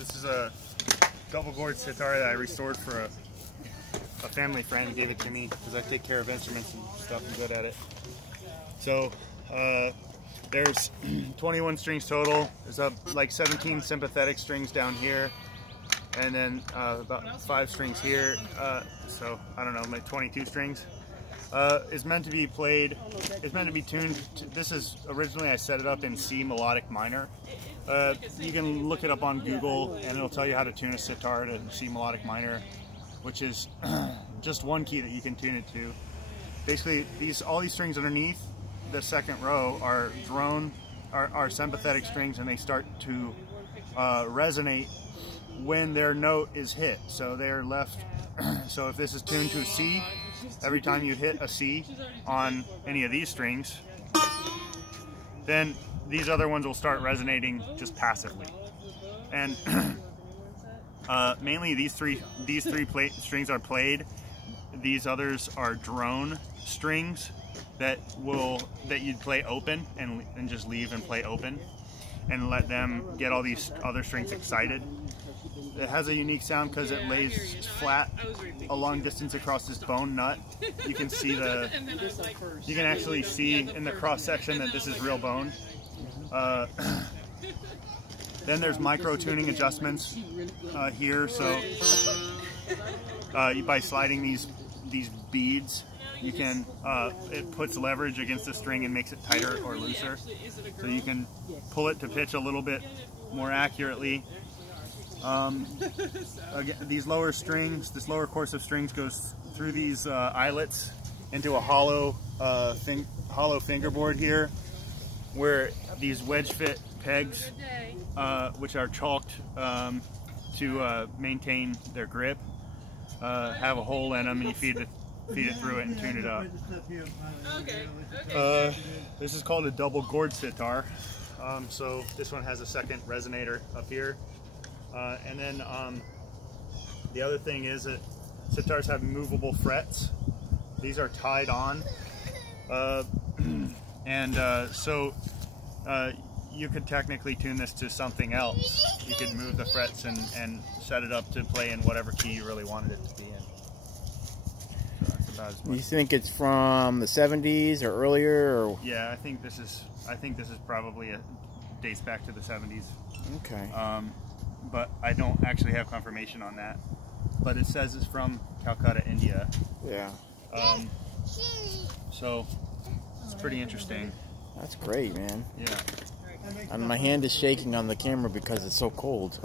This is a double gourd sitar that I restored for a family friend who gave it to me because I take care of instruments and stuff and good at it. So there's 21 strings total. There's like 17 sympathetic strings down here, and then about 5 strings here. So I don't know, like 22 strings. It's meant to be played. It's meant to be tuned. This is originally I set it up in C melodic minor. You can look it up on Google and it'll tell you how to tune a sitar to C melodic minor, which is just one key that you can tune it to. Basically, all these strings underneath the second row are are sympathetic strings, and they start to resonate when their note is hit. So they're left. So if this is tuned to a C, every time you hit a C on any of these strings, then these other ones will start resonating just passively. And mainly these three strings are played. These others are drone strings that you'd play open and just leave and play open and let them get all these other strings excited. It has a unique sound because it lays flat a long distance across this bone nut. You can see you can actually see in the cross section that this is real bone. Then there's micro tuning adjustments here. So by sliding these beads, you can it puts leverage against the string and makes it tighter or looser. So you can pull it to pitch a little bit more accurately. Again, these lower strings, this lower course of strings goes through these eyelets into a hollow fingerboard here, where these wedge fit pegs, which are chalked to maintain their grip, have a hole in them, and you feed it through it and tune it up. This is called a double gourd sitar. So this one has a second resonator up here. And then the other thing is that sitars have movable frets. These are tied on. So you could technically tune this to something else. You could move the frets and set it up to play in whatever key you really wanted it to be in. So that's about as much. You think it's from the 70s or earlier? Or? Yeah, I think this is probably dates back to the 70s. Okay. But I don't actually have confirmation on that. But it says it's from Calcutta, India. Yeah. So it's pretty interesting. That's great, man. Yeah. And my hand is shaking on the camera because it's so cold.